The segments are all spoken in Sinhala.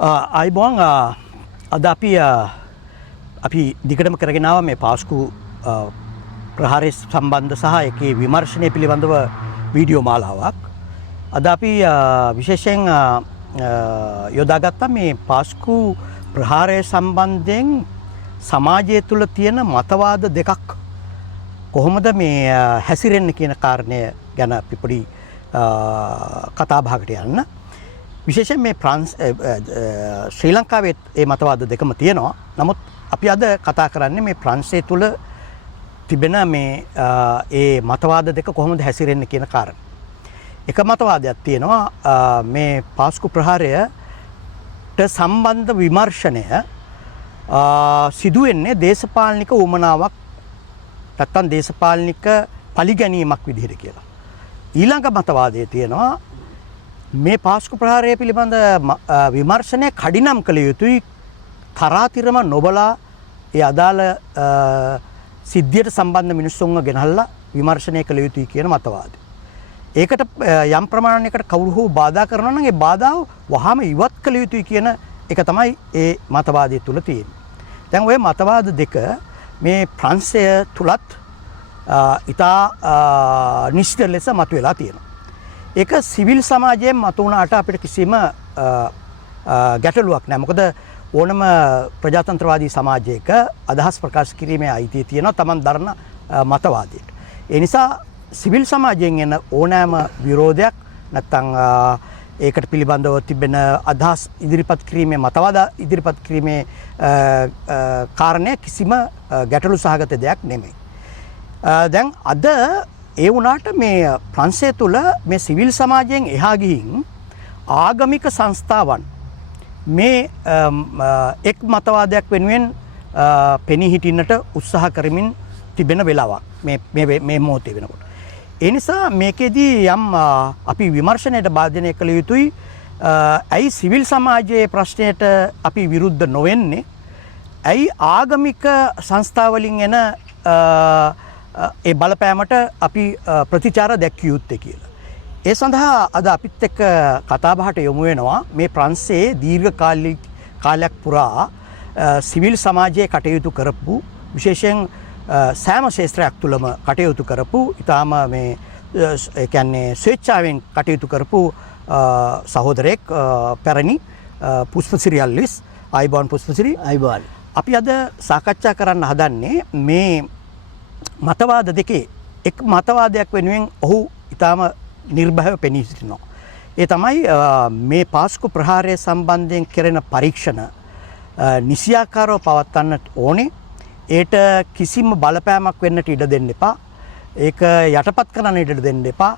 අයිබෝන් අද අපි දිගටම කරගෙන ආවා මේ පාස්කු ප්‍රහාරය සම්බන්ධ සහ ඒකේ විමර්ශනය පිළිබඳව වීඩියෝ මාලාවක්. අද අපි විශේෂයෙන් යොදාගත්තා මේ පාස්කු ප්‍රහාරය සම්බන්ධයෙන් සමාජය තුළ තියෙන මතවාද දෙකක් කොහොමද මේ හැසිරෙන්න කියන කාරණය ගැන අපි පොඩි කතා බහකට යන්න. විශේෂයෙන් මේ ශ්‍රී ලංකාවේ මේ මතවාද දෙකම තියෙනවා. නමුත් අපි අද කතා කරන්නේ මේ ප්‍රංශය තුල තිබෙන මේ ඒ මතවාද දෙක කොහොමද හැසිරෙන්නේ කියන කාරණා. එක මතවාදයක් තියෙනවා මේ පාස්කු ප්‍රහාරයට සම්බන්ධ විමර්ශනය සිදු වෙන්නේ දේශපාලනික උවමනාවක් නැත්නම් දේශපාලනික පරිගැනීමක් විදිහට කියලා. ඊළඟ මතවාදයේ තියෙනවා මේ පාස්කු ප්‍රහාරය පිළිබඳ විමර්ශනය කඩිනම් කළ යුතුයි තරාතිරම නොබලා ඒ අදාළ සිද්ධියට සම්බන්ධ මිනිස්සුන්ව ගෙනල්ලා විමර්ශනය කළ යුතුයි කියන මතවාදය. ඒකට යම් ප්‍රමාණයකට කවුරු හෝ බාධා කරනවා නම් ඒ බාධාව වහාම ඉවත් කළ යුතුයි කියන එක තමයි ඒ මතවාදය තුල තියෙන්නේ. දැන් ওই මතවාද දෙක මේ ප්‍රංශය තුලත් ඉතා නිශ්චිත ලෙස මතුවලා තියෙනවා. ඒක සිවිල් සමාජයෙන් මතුවුණාට අපිට කිසිම ගැටලුවක් නැහැ. මොකද ඕනම ප්‍රජාතන්ත්‍රවාදී සමාජයක අදහස් ප්‍රකාශ කිරීමේ අයිතිය තියෙනවා Taman දරන මතවාදයට. ඒ නිසා සිවිල් සමාජයෙන් එන ඕනෑම විරෝධයක් නැත්නම් ඒකට පිළිබඳව තිබෙන අදහස් ඉදිරිපත් කිරීමේ මතවාද ඉදිරිපත් කිරීමේ කාරණය කිසිම ගැටලු සහගත දෙයක් නෙමෙයි. දැන් අද ඒ වුණාට මේ ප්‍රංශය තුල මේ සිවිල් සමාජයෙන් එහා ගිහින් ආගමික සංස්ථාවන් මේ එක් මතවාදයක් වෙනුවෙන් පෙනී හිටින්නට උත්සාහ කරමින් තිබෙන වෙලාවක් මේ මොහොතේ වෙනකොට. ඒ නිසා මේකෙදී යම් අපි විමර්ශනයට භාජනය කළ යුතුයි. ඇයි සිවිල් සමාජයේ ප්‍රශ්නයට අපි විරුද්ධ නොවෙන්නේ? ඇයි ආගමික සංස්ථාවලින් එන ඒ බලපෑමට අපි ප්‍රතිචාර දැක්විය යුත්තේ කියලා. ඒ සඳහා අද අපිත් එක්ක කතා බහට යොමු වෙනවා මේ ප්‍රංශයේ දීර්ඝ කාලයක් පුරා සිවිල් සමාජයේ කටයුතු කරපු විශේෂයෙන් සෑම ක්ෂේත්‍රයක් තුළම කටයුතු කරපු ඊටාම මේ ඒ කියන්නේ ස්වේච්ඡාවෙන් කටයුතු කරපු සහෝදරයෙක් පැරණි පුෂ්පසිරි අල්විස්. අයිබෝන් පුෂ්පසිරි. අයිබෝන්. අපි අද සාකච්ඡා කරන්න හදන්නේ මේ මතවාද දෙකේ එක් මතවාදයක් වෙනුවෙන් ඔහු ඊටාම නිර්භයව පෙනී සිටිනවා. ඒ තමයි මේ පාස්කු ප්‍රහාරය සම්බන්ධයෙන් කෙරෙන පරීක්ෂණ නිසියාකාරව පවත්වන්නට ඕනේ. ඒට කිසිම බලපෑමක් වෙන්නට ඉඩ දෙන්න එපා. ඒක යටපත් කරන්න ඉඩ දෙන්න එපා.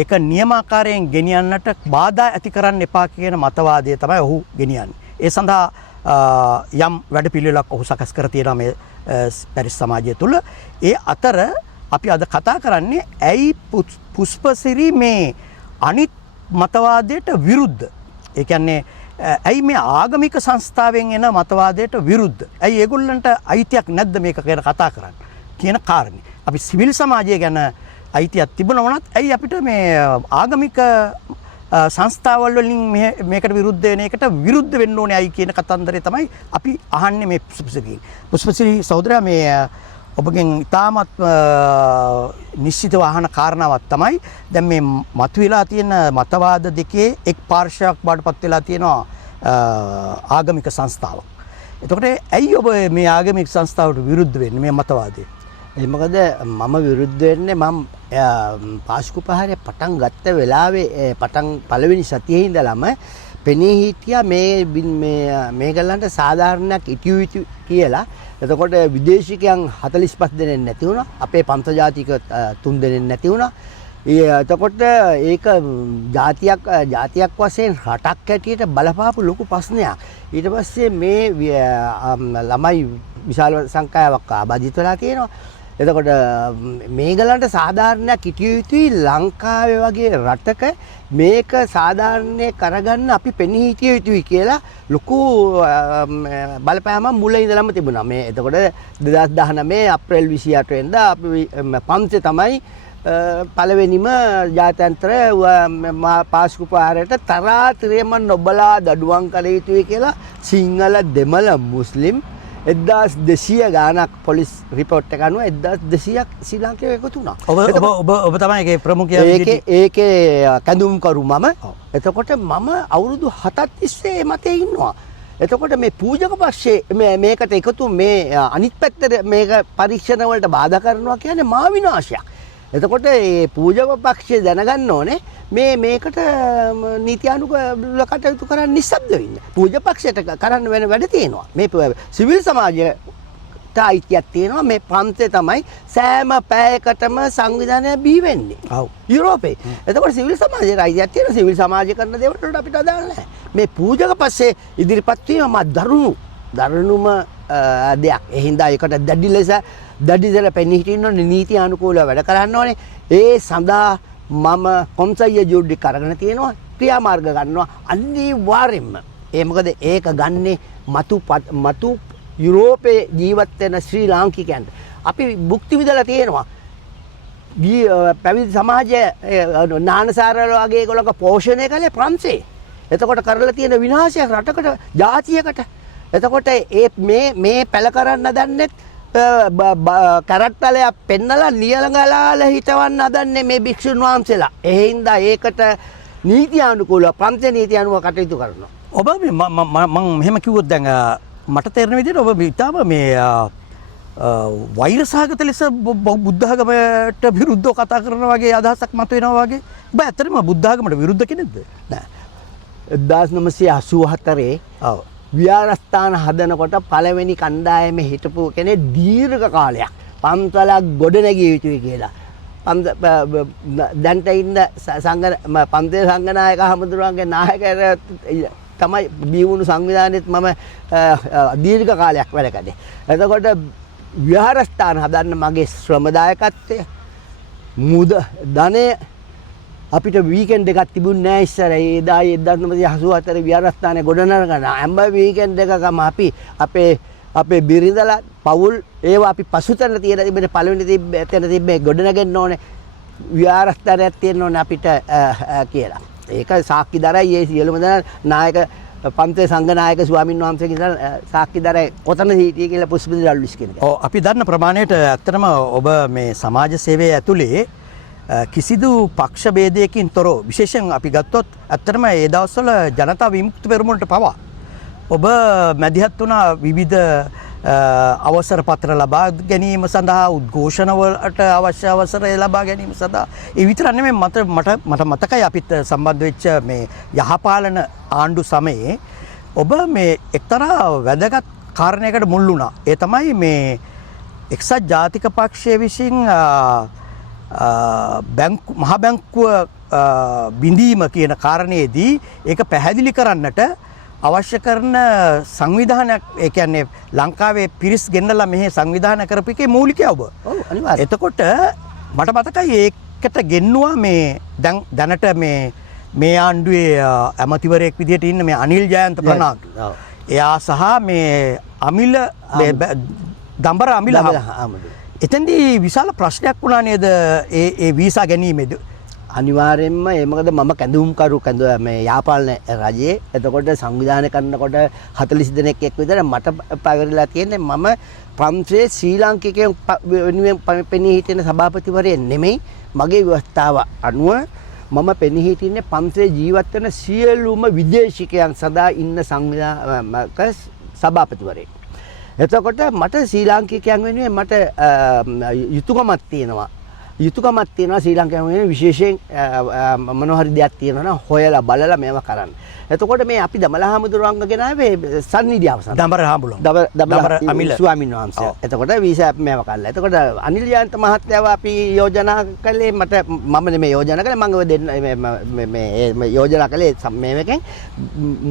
ඒක නියමාකාරයෙන් ගෙනියන්නට බාධා ඇති කරන්න එපා කියන මතවාදය තමයි ඔහු ගෙනියන්නේ. ඒ සඳහා යම් වැඩපිළිවෙලක් ඔහු සකස් කර තියෙනවා මේ පැරිස් සමාජය තුළ. ඒ අතර අපි අද කතා කරන්නේ ඇයි පුෂ්පසිරි මේ අනිත් මතවාදයට විරුද්ධ? ඒ කියන්නේ ඇයි මේ ආගමික සංස්ථාවෙන් එන මතවාදයට විරුද්ධ? ඇයි ඒගොල්ලන්ට අයිතියක් නැද්ද මේක ගැන කතා කරන්න කියන කාරණේ. අපි සිවිල් සමාජය ගැන අයිතියක් තිබුණා වුණත් ඇයි අපිට මේ ආගමික සංස්ථාවල් වලින් මේකට විරුද්ධ වෙන එකට විරුද්ධ වෙන්න ඕනේ අයි කියන කතන්දරේ තමයි අපි අහන්නේ මේ පුෂ්පසිරි. පුෂ්පසිරි සහෝදරයා මේ ඔබගෙන් ඉතාමත් නිශ්චිතව අහන කාරණාවක් තමයි දැන් මේ මතුවලා තියෙන මතවාද දෙකේ එක් පාර්ශවයක් බාටපත් වෙලා තියෙනවා ආගමික සංස්ථාවක්. එතකොට ඇයි ඔබ මේ ආගමික සංස්ථාවට විරුද්ධ වෙන්නේ මේ මතවාදයට? මොකද මම විරුද්ධ වෙන්නේ මම පාස්කු ප්‍රහාරය පටන් ගත්ත වෙලාවේ පළවෙනි සතියේ ඉඳලම පෙනී හිටියා මේ ගල්ලන්ට සාධාරණයක් ඉටියු යුතු කියලා. එතකොට විදේශිකයන් 45 දෙනෙක් නැති වුණා. අපේ පන්තජාතික 3 දෙනෙක් නැති වුණා. එතකොට ඒක ජාතියක් වශයෙන් රටක් හැටියට බලපාපු ලොකු ප්‍රශ්නයක්. ඊට පස්සේ මේ ළමයි විශාල සංඛ්‍යාවක් ආබාධිත වෙලා තියෙනවා. එතකොට මේගලන්ට සාධාරණයක් හිටිය යුතුයි. ලංකාවේ වගේ රටක මේක සාධාරණය කරගන්න අපි පෙනී හිටිය යුතුයි කියලා ලොකු බලපෑමක් මුල ඉඳලම තිබුණා. මේ එතකොට 2019 අප්‍රේල් 28 වෙනිදා අපි පන්සේ තමයි පළවෙනිම ජාත්‍යන්තර පාස්කු පහරයට තරාතිරයම නොබලා දඩුවම් කළ යුතුයි කියලා සිංහල දෙමළ මුස්ලිම් 1200 ගානක් පොලිස් රිපෝට් එක අනුව 1200ක් ශ්‍රී ලාංකිකයෝ එකතු වුණා. ඔබ තමයි ඒකේ ප්‍රමුඛයා විදිහට ඒකේ කැඳුම්කරු මම. එතකොට මම අවුරුදු 7ක් තිස්සේ මතේ ඉන්නවා. එතකොට මේ පූජක පක්ෂයේ මේකට එකතු මේ අනිත් පැත්තට මේක පරීක්ෂණ වලට බාධා කරනවා කියන්නේ මා විනාශයක්. එතකොට මේ පූජක පක්ෂය දැනගන්න ඕනේ මේකට නීතියානුකූලව කටයුතු කරන්න නිස්සබ්ද වෙන්න. පූජක පක්ෂයට කරන්න වෙන වැඩ තියෙනවා. මේ සිවිල් සමාජයට අයිතියක් තියෙනවා. මේ පන්තේ තමයි සෑම පැයකටම සංවිධානය බිහි වෙන්නේ. ඔව්. යුරෝපේ. එතකොට සිවිල් සමාජයට අයිතියක් තියෙනවා. සිවිල් සමාජය කරන දේවල් වලට අපිට අදාළ නැහැ. මේ පූජක පස්සේ ඉදිරිපත් වීම දරුණුම දෙයක්. ඒ හින්දා ඒකට දැඩිසර පෙනී හිටින්න ඕනේ නීති අනුකූලව වැඩ කරන්න ඕනේ. ඒ සඳහා මම කොම්සයිය ජුඩික් අරගෙන තියෙනවා ක්‍රියාමාර්ග ගන්නවා අනිවාර්යෙන්ම. ඒ මොකද ඒක ගන්නේ මතු යුරෝපයේ ජීවත් වෙන ශ්‍රී ලාංකිකයන්ට. අපි භුක්ති විඳලා තියෙනවා. පැවිදි සමාජය නානසාරවල වගේ ඒගොල්ලෝ පෝෂණය කළේ ප්‍රංශේ. එතකොට කරලා තියෙන විනාශයක් රටකට ජාතියකට. එතකොට මේ පැල කරන්න දන්නේ කරට්ටලයක් පෙන්නලා නියලඟලාල හිටවන්න හදන්නේ මේ භික්ෂුන් වහන්සේලා. ඒ හින්දා ඒකට නීති අනුකූලව පන්ති නීති අනුව කටයුතු කරනවා. ඔබ මම මෙහෙම කිව්වොත් දැන් මට තේරෙන විදිහට ඔබ ඊටම මේ වෛරසහගත ලෙස බුද්ධ ආගමට විරුද්ධව කතා කරන වගේ අදහසක් මතුවෙනවා වගේ. ඔබ ඇත්තටම බුද්ධ ආගමට විරුද්ධ කෙනෙක්ද? නෑ. 1984 ඔව් විහාරස්ථාන හදනකොට පළවෙනි කණ්ඩායමේ හිටපු කෙනෙක් දීර්ඝ කාලයක් පන්සලක් ගොඩනැගිය යුතුයි කියලා. දැන්ට ඉන්න පන්තේ සංඝනායක හමුදුරුවන්ගේ නායකයා තමයි බිහිවුණු සංවිධානයේත් මම දීර්ඝ කාලයක් වැඩ කළේ. එතකොට විහාරස්ථාන හදන්න මගේ ශ්‍රමදායකත්වය ධනය අපිට වීකෙන්ඩ් එකක් තිබුණේ නැහැ ඉස්සර. ඒ දා 1984 විහාරස්ථානයේ ගොඩනගන හැම වීකෙන්ඩ් එකකම අපි අපේ බිරිඳලා පවුල් ඒවා අපි පසුතැන තියලා තිබෙන පළවෙනි තැන තිබ්බේ ගොඩනගෙන්න ඕනේ විහාරස්ථානයක් තියෙන්න ඕනේ අපිට කියලා. ඒක සාක්කිදරයි ඒ සියලුම දෙනා නායක පන්තේ සංඝනායක ස්වාමීන් වහන්සේගේ ඉඳලා සාක්කිදරයි කොතන හිටියේ කියලා පුස්බිලි ඩල්විස් කියන එක. ඔව් අපි දන්න ප්‍රමාණයට ඇත්තටම ඔබ මේ සමාජ සේවයේ ඇතුලේ කිසිදු පක්ෂ ભેදයකින් තොරව විශේෂයෙන් අපි ගත්තොත් ඇත්තටම ඒ දවස්වල ජනතා විමුක්ති පෙරමුණට පවා ඔබ මැදිහත් වුණා විවිධ අවසර පත්‍ර ලබා ගැනීම සඳහා උද්ඝෝෂණ වලට අවශ්‍ය අවසර ලබා ගැනීම සඳහා ඒ විතරක් නෙමෙයි මට මතකයි අපිත් සම්බන්ධ වෙච්ච මේ යහපාලන ආණ්ඩු සමයේ ඔබ මේ එක්තරා වැදගත් කාරණයකට මුල් වුණා. ඒ තමයි මේ එක්සත් ජාතික පක්ෂය විසින් මහ බැංකුව බිඳීම කියන කාරණේදී ඒක පැහැදිලි කරන්නට අවශ්‍ය කරන සංවිධානයක්. ඒ කියන්නේ ලංකාවේ පිරිස් ගෙන්නලා මෙහි සංවිධානය කරපු එකේ මූලිකය ඔබ. ඔව් අනිවාර්යයෙන්. එතකොට මට මතකයි ඒකට ගෙන්නුවා මේ දැනට මේ ආණ්ඩුවේ ඇමතිවරයෙක් විදිහට ඉන්න මේ අනිල් ජයන්ත ප්‍රනාන්දු. ඔව්. එයා සහ මේ අමිල දඹර අමිල එතෙන්දී විශාල ප්‍රශ්නයක් වුණා නේද ඒ වීසා ගැනීමේදී? අනිවාර්යෙන්ම ඒ මොකද මම කැඳවුම්කරු මේ යාපාලන රජයේ. එතකොට සංවිධානය කරනකොට 40 දෙනෙක් එක් විතර මට පැවරිලා තියෙන්නේ මම පන්සේ ශ්‍රී ලාංකිකයන් වෙනුවෙන් පෙනී හිටින සභාපතිවරයෙක් නෙමෙයි. මගේ ව්‍යවස්ථාව අනුව මම පෙනී හිටින්නේ පන්සේ ජීවත් වෙන සියලුම විදේශිකයන් සදා ඉන්න සංවිධානක සභාපතිවරයෙක්. එතකොට මට ශ්‍රී ලාංකිකයන් වෙනුවෙන් මට යුතුයකමක් තියෙනවා. ශ්‍රී ලංකාව වෙනුවෙන් විශේෂයෙන් මොන හරි දෙයක් තියෙනවා හොයලා බලලා මේවා කරන්න. එතකොට මේ අපි දමලා හමුදුරංග ගෙනාවේ සන්නිධිය අවසන්. දඹර හාමුදුරුවෝ. දඹර අමිල ස්වාමීන් වහන්සේ. එතකොට වීසා මේවා කළා. එතකොට අනිල් ජයන්ත මහත්තයාව අපි යෝජනා කළේ මම නෙමෙයි යෝජනා කළේ මම දෙන්න මේ යෝජනා කළේ මේකෙන්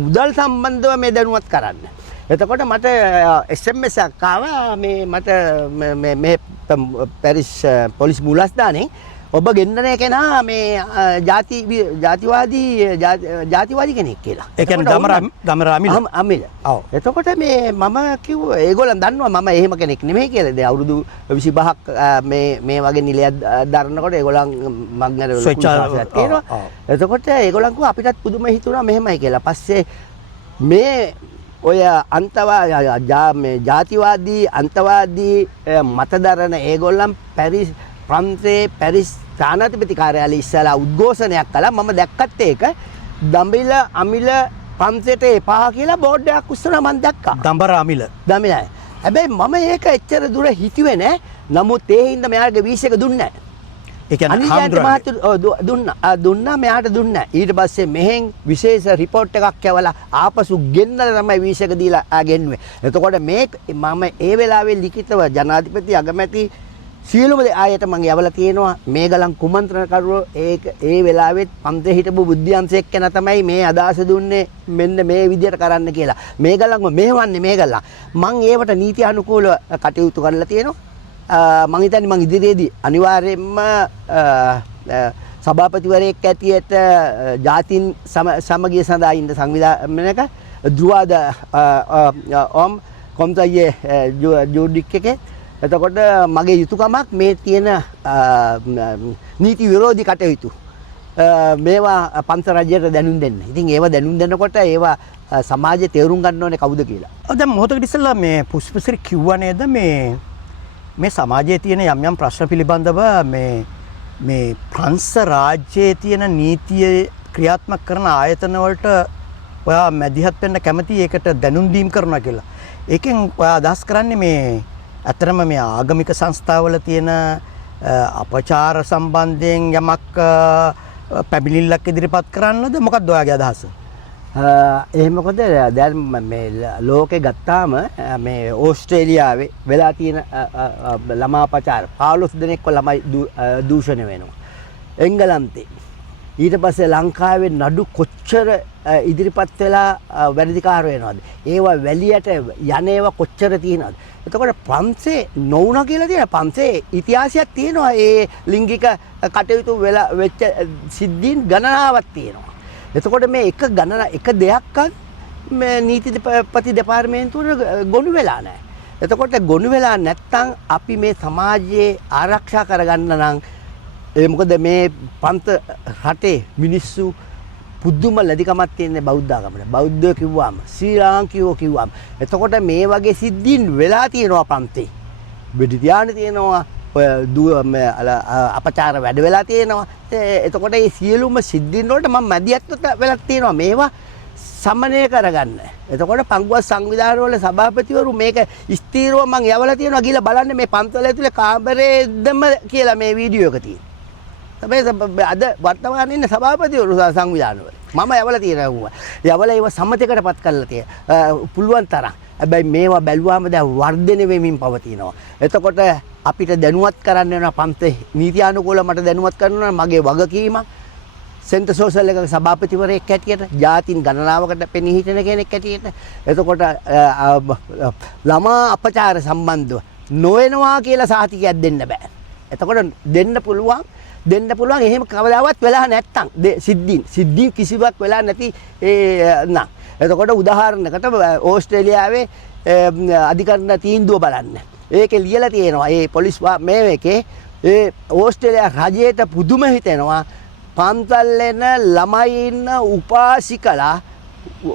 මුදල් සම්බන්ධව මේ දැනුවත් කරන්න. එතකොට මට SMS එකක් ආවා මේ මට මේ පැරිස් පොලිස් මුලස්ථානයේ ඔබ ගෙන්නන කෙනා මේ ජාතිවාදී කෙනෙක් කියලා. ඒ කියන්නේ දමර අමිල. ඔව්. එතකොට මේ මම කිව්වා ඒගොල්ලන් දන්නවා මම එහෙම කෙනෙක් නෙමෙයි කියලා. දැන් අවුරුදු 25ක් මේ වගේ නිලයක් දරනකොට ඒගොල්ලන් මග්නර විශ්වාසයක් තියෙනවා. එතකොට ඒගොල්ලන් කිව්වා අපිටත් පුදුම හිතුණා මෙහෙමයි කියලා. පස්සේ මේ ඔය ජාතිවාදී අන්තවාදී මතදරන ඒගොල්ලන් ප්‍රන්සේ පැරිස් තානාධිපති කාර්යාලයේ ඉස්සලා උද්ඝෝෂණයක් කළා. මම දැක්කත් ඒක දඹිල අමිල ප්‍රන්සේට එපා කියලා බෝඩ් එකක් උස්සනවා මම දැක්කා. දඹර අමිල. දඹිලයි. හැබැයි මම ඒක එච්චර දුර හිතුවේ නෑ. නමුත් ඒ හින්දා මෙයාගේ වීස් එක දුන්නේ නෑ. ඒ කියන්නේ දුන්නා මෙයාට දුන්නා. ඊට පස්සේ මෙහෙන් විශේෂ රිපෝට් එකක් යවලා ආපසු ගෙන්නලා තමයි වීස් එක දීලා ගෙන්නුවේ. එතකොට මේ මම ඒ වෙලාවේ ලිඛිතව ජනාධිපති අගමැති සියලුම ආයත මම යවලා තියෙනවා. මේගලන් කුමන්ත්‍රණකරුවෝ ඒ වෙලාවෙත් පන්තේ හිටපු බුද්ධියන්සෙක් කෙනා තමයි මේ අදහස දුන්නේ මෙන්න මේ විදියට කරන්න කියලා. මේගලන්ව මෙහෙවන්නේ මේගලන්. මම ඒවට නීති අනුකූලව කටයුතු කරලා තියෙනවා. මම හිතන්නේ මම ඉදිරියේදී අනිවාර්යයෙන්ම සභාපතිවරයෙක් ඇටියට ජාතින් සමගිය සඳහා ඉන්න සංවිධානයක ධ්‍රුවාද ඔම් කොම්තයේ ජෝඩික් එකේ එතකොට මගේ යුතුයකමක් මේ තියෙන නීති විරෝධී කටයුතු මේවා පන්ත රජයට දැනුම් දෙන්න. ඉතින් ඒවා දැනුම් දෙනකොට ඒවා සමාජයේ තේරුම් ගන්න ඕනේ කවුද කියලා. දැන් මොහොතකට ඉස්සෙල්ලා මේ පුෂ්පසිරි කිව්වා නේද මේ සමාජයේ තියෙන යම් යම් ප්‍රශ්න පිළිබඳව මේ ප්‍රංශ රාජ්‍යයේ තියෙන නීතිය ක්‍රියාත්මක කරන ආයතන වලට ඔයා මැදිහත් වෙන්න කැමති ඒකට දැනුම් දීම් කරනවා කියලා. ඒකෙන් ඔයා අදහස් කරන්නේ මේ ඇත්තටම මේ ආගමික සංස්ථාවල තියෙන අපචාර සම්බන්ධයෙන් යමක් පැමිණිල්ලක් ඉදිරිපත් කරන්නද මොකක්ද ඔයාගේ අදහස? එහෙම මොකද දැන් මේ ලෝකේ ගත්තාම මේ ඕස්ට්‍රේලියාවේ වෙලා තියෙන ළමා අපචාර 15 දෙනෙක්ව ළමයි දූෂණය වෙනවා. එංගලන්තේ ඊට පස්සේ ලංකාවේ නඩු කොච්චර ඉදිරිපත් වෙලා වැඩිකාර වෙනවද? ඒවා වැලියට යන්නේවා කොච්චර තියෙනවද? එතකොට පන්සේ නොවුණා කියලා තියෙන පන්සේ ඉතිහාසයක් තියෙනවා. ඒ ලිංගික කටයුතු වෙලා වෙච්ච සිද්ධීන් ගණනාවක් තියෙනවා. එතකොට මේ එක දෙයක්වත් මේ නීතිපති දෙපාර්තමේන්තුවට ගොනු වෙලා නැහැ. එතකොට ගොනු වෙලා නැත්තම් අපි මේ සමාජයේ ආරක්ෂා කරගන්න නම් මොකද මේ පන්ත රටේ මිනිස්සු පුදුම ලැබිකමක් තියෙන බෞද්ධ ආගමට. බෞද්ධයෝ කිව්වම ශ්‍රී ලාංකිකයෝ කිව්වම එතකොට මේ වගේ සිද්ධීන් වෙලා තියෙනවා පන්තේ. වෙඩි ධානය තියෙනවා. අපචාර වැඩ වෙලා තියෙනවා. එතකොට මේ සියලුම සිද්ධීන් වලට මම මැදිහත් වෙලා තියෙනවා. මේවා සමනය කරගන්න. එතකොට පංගුවත් සංවිධාන වල සභාපතිවරු මේක ස්ථීරව මම යවලා තියෙනවා. ගිහලා බලන්න මේ පන්තල ඇතුලේ කාමරේදම කියලා මේ වීඩියෝ එක තියෙනවා. තමයි අද වර්තමානයේ ඉන්න සභාපතිවරු සංවිධානවල මම යවලා තියෙනවා. යවලා ඒව සම්මතයකටපත් කරලා තියෙනවා. පුළුවන් තරම්. හැබැයි මේවා බැලුවාම දැන් වර්ධනය වෙමින් පවතිනවා. එතකොට අපිට දැනුවත් කරන්න වෙනවා පන්තේ නීතියානුකූලව මට දැනුවත් කරනවා මගේ වගකීම සෙන්ටර් සෝෂල් එකක සභාපතිවරයෙක් හැටියට ජාතින් ගණනාවකට පෙනී හිටින කෙනෙක් හැටියට එතකොට ළමා අපචාර සම්බන්ධව නොවෙනවා කියලා සාතිකයක් දෙන්න බෑ. එතකොට දෙන්න පුළුවන් එහෙම කවදාවත් වෙලා නැත්තම් සිද්ධීන් කිසිවක් වෙලා නැති නම් එතකොට උදාහරණයකට ඕස්ට්‍රේලියාවේ අධිකරණ තීන්දුව බලන්න. ඒකේ ලියලා තියෙනවා ඒ පොලිස් මේකේ ඒ ඕස්ට්‍රේලියා රජයට පුදුම හිතෙනවා පන්සල් එන ළමයි ඉන්න උපාසිකලා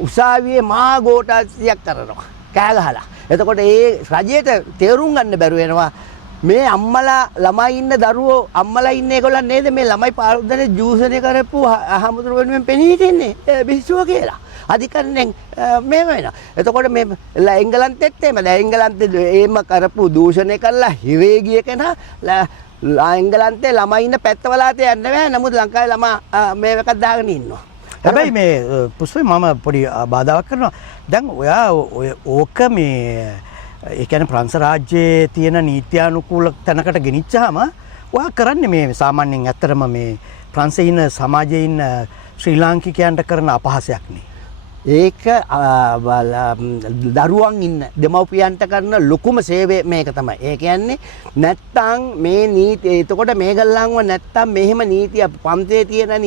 උසාවියේ මහා ගෝඨාසියක් කරනවා කෑ ගහලා. එතකොට ඒ රජයට තේරුම් ගන්න බැරුව වෙනවා මේ අම්මලා ළමයි ඉන්න දරුවෝ අම්මලා ඉන්න ඒගොල්ලන් නේද මේ ළමයි පාරුද්දනේ ජූසනේ කරපු අහමුදුර වෙනුවෙන් පෙනී හිටින්නේ බිස්සුව කියලා. අධිකරණයෙන් මේව වෙනවා. එතකොට මේ එංගලන්තෙත් එහෙම දැන් එංගලන්තේ එහෙම කරපු දූෂණය කරලා හිරේ ගිය කෙනා එංගලන්තේ ළමයි ඉන්න පැත්ත වලාට යන්න බෑ. නමුත් ලංකාවේ ළමා මේක දාගෙන ඉන්නවා. හැබැයි මේ පුස්පේ මම පොඩි බාධාවක් කරනවා. දැන් ඔයා ඕක මේ ඒ කියන්නේ ප්‍රංශ රාජ්‍යයේ තියෙන නීත්‍යානුකූල තැනකට ගෙනිච්චාම ඔයා කරන්නේ මේ සාමාන්‍යයෙන් ඇත්තටම මේ ප්‍රංශයේ ඉන්න සමාජයේ ඉන්න ශ්‍රී ලාංකිකයන්ට කරන අපහාසයක් නේ. ඒක දරුවන් ඉන්න දෙමව්පියන්ට කරන ලොකුම සේවය මේක තමයි. ඒ කියන්නේ නැත්තම් මේ නීතිය එතකොට මේගොල්ලන්ව නැත්තම් මෙහෙම නීතිය පන්තියේ තියෙන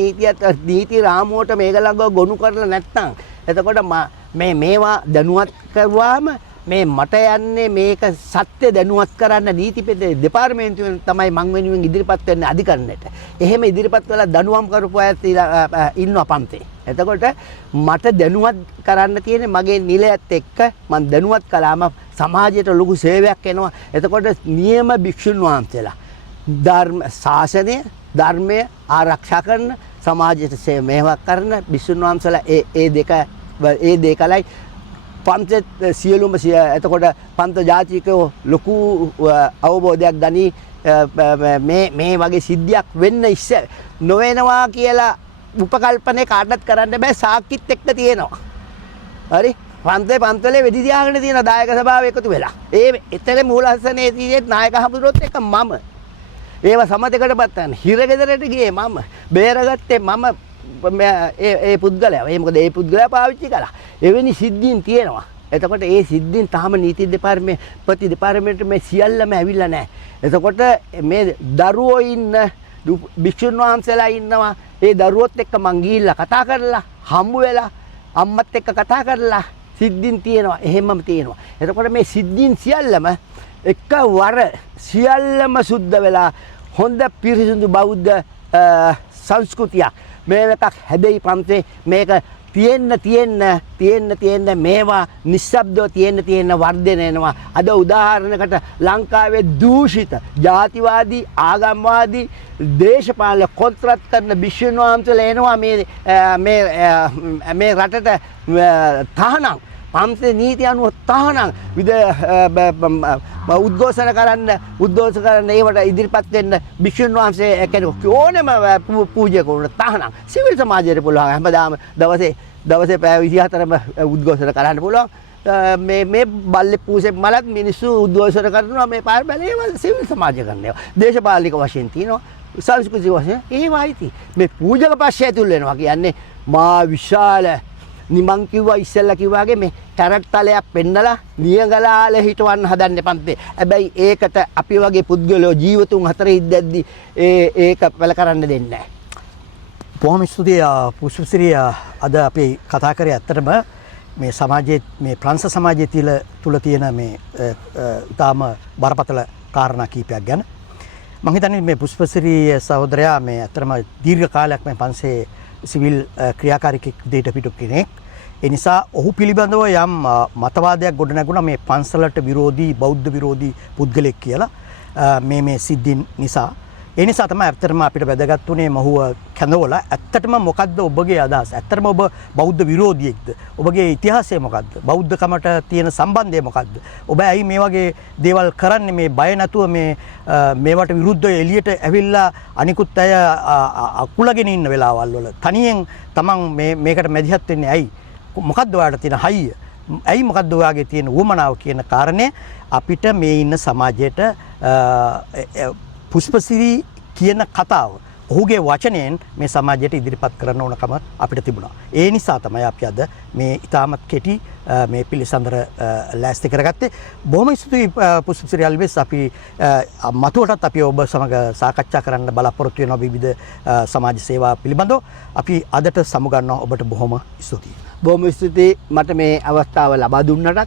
නීති රාමුවට මේගොල්ලන්ව ගොනු කරලා නැත්තම් එතකොට මේවා දැනුවත් කරුවාම මේ මට යන්නේ මේක සත්‍ය දැනුවත් කරන්න නීති දෙපාර්තමේන්තුවෙන් තමයි මං වෙනුවෙන් ඉදිරිපත් වෙන්නේ අධිකරණයට. එහෙම ඉදිරිපත් වෙලා දඬුවම් කරපු අය ඉන්නවා පන්තේ. එතකොට මට දැනුවත් කරන්න තියෙන්නේ මගේ නිලයත් එක්ක මං දැනුවත් කළාම සමාජයට ලොකු සේවයක් එනවා. එතකොට නියම භික්ෂුන් වහන්සේලා ධර්ම ශාසනය ධර්මය ආරක්ෂා කරන සමාජයට මේවා කරන භික්ෂුන් වහන්සේලා ඒ දෙකලයි පන්තෙත් සියලුම එතකොට පන්ත ජාතිකයෝ ලොකු අවබෝධයක් ගනී මේ වගේ සිද්ධියක් වෙන්න නොවෙනවා කියලා උපකල්පනය කාටත් කරන්න බෑ සාක්කිත් එක්ක තියෙනවා. හරි පන්තවලේ වෙඩි තියාගෙන තියෙන දායක සභාව එකතු වෙලා. එතන මූලහසනේ තියෙන නායක හමුදුරොත් එක මම. ඒව සමතකටපත් ගන්න. හිරගෙදරට ගියේ මම. බේරගත්තේ මම ඒ පුද්ගලයා. ඒ මොකද ඒ පුද්ගලයා පාවිච්චි කළා. එවැනි සිද්ධීන් තියෙනවා. එතකොට ඒ සිද්ධීන් තාම නීති දෙපාර්තමේන්තුවේ සියල්ලම ඇවිල්ලා නැහැ. එතකොට මේ දරුවෝ ඉන්න භික්ෂුන් වහන්සේලා ඉන්නවා. ඒ දරුවොත් එක්ක මං ගිහිල්ලා කතා කරලා හම්බ වෙලා අම්මත් එක්ක කතා කරලා සිද්ධීන් තියෙනවා. එහෙමම තියෙනවා. එතකොට මේ සිද්ධීන් සියල්ලම එකවර සියල්ලම සුද්ධ වෙලා හොඳ පිරිසිදු බෞද්ධ සංස්කෘතියක් මේ එකක් හැදෙයි පන්තේ මේක තියෙන්න මේවා නිශ්ශබ්දව තියෙන්න වර්ධනය වෙනවා. අද උදාහරණයකට ලංකාවේ දූෂිත ජාතිවාදී ආගම්වාදී දේශපාලන කොන්ත්‍රාත් කරන භික්ෂුන් වහන්සේලා එනවා මේ රටට තහනම් පන්තේ නීති අනුව තහනම් උද්ඝෝෂණ කරන්න ඒවට ඉදිරිපත් වෙන්න භික්ෂුන් වහන්සේ කෙනෙක් ඕනෙම පූජකවරුන්ට තහනම් සිවිල් සමාජයට පුළුවන් හැමදාම දවසේ පැය 24ම උද්ඝෝෂණ කරන්න පුළුවන් මේ බල්ලේ පූසෙ මලක් මිනිස්සු උද්ඝෝෂණ කරනවා මේ පාර බැලේවල් සිවිල් සමාජය කරනවා දේශපාලනික වශයෙන් තියෙනවා සංස්කෘතික වශයෙන් ඒවයිති මේ පූජක පක්ෂය ඇතුල් වෙනවා කියන්නේ මා විශාල නිමං කිව්වා ඉස්සෙල්ලා කිව්වාගේ මේ ටැරට් තලයක් පෙන්නලා නියඟලාලේ හිටවන්න හදන්නේ පන්තේ. හැබැයි ඒකට අපි වගේ පුද්ගලයෝ ජීවතුන් හතර ඉද්දැද්දි ඒක පළ කරන්න දෙන්නේ නැහැ. බොහොම ස්තුතියි පුෂ්පසිරි අද අපි කතා කරේ ඇත්තටම මේ සමාජයේ මේ ප්‍රංශ සමාජයේ තුල තියෙන මේ ඊටාම බරපතල කාරණා කීපයක් ගැන මම හිතන්නේ මේ පුෂ්පසිරි සහෝදරයා මේ ඇත්තටම දීර්ඝ කාලයක් මේ පන්සේ සිවිල් ක්‍රියාකාරිකෙක් විදිහට පිටු කෙනෙක්. ඒ නිසා ඔහු පිළිබඳව යම් මතවාදයක් ගොඩනැගුණා මේ පන්සලට විරෝධී බෞද්ධ විරෝධී පුද්ගලෙක් කියලා මේ සිද්ධීන් නිසා. ඒ නිසා තමයි ඇත්තටම අපිට වැදගත් උනේ මහුව කැඳවලා ඇත්තටම මොකද්ද ඔබගේ අදහස? ඇත්තටම ඔබ බෞද්ධ විරෝධියෙක්ද? ඔබගේ ඉතිහාසය මොකද්ද? බෞද්ධකමට තියෙන සම්බන්ධය මොකද්ද? ඔබ ඇයි මේ වගේ දේවල් කරන්නේ මේ බය නැතුව මේවට විරුද්ධව එළියට ඇවිල්ලා අනිකුත් අය අකුලගෙන ඉන්න වෙලාවල් වල තනියෙන් තමන් මේකට මැදිහත් වෙන්නේ ඇයි? මොකද්ද ඔයාලට තියෙන හයිය? ඇයි මොකද්ද ඔයාගේ තියෙන උවමනාව කියන කාරණේ අපිට මේ ඉන්න සමාජයට පුෂ්පසිරි කියන කතාව ඔහුගේ වචනයෙන් මේ සමාජයට ඉදිරිපත් කරන්න ඕනකම අපිට තිබුණා. ඒ නිසා තමයි අපි අද මේ ඉතාමත් කෙටි මේ පිළිසඳර ලෑස්ති කරගත්තේ. බොහොම ස්තුතියි පුෂ්පසිරි අල්විස් අපි මතුවටත් අපි ඔබ සමග සාකච්ඡා කරන්න බලාපොරොත්තු වෙනවා විවිධ සමාජ සේවා පිළිබඳව. අපි අදට සමුගන්නවා ඔබට බොහොම ස්තුතියි. බොහොම ස්තුතියි මට මේ අවස්ථාව ලබා දුන්නට.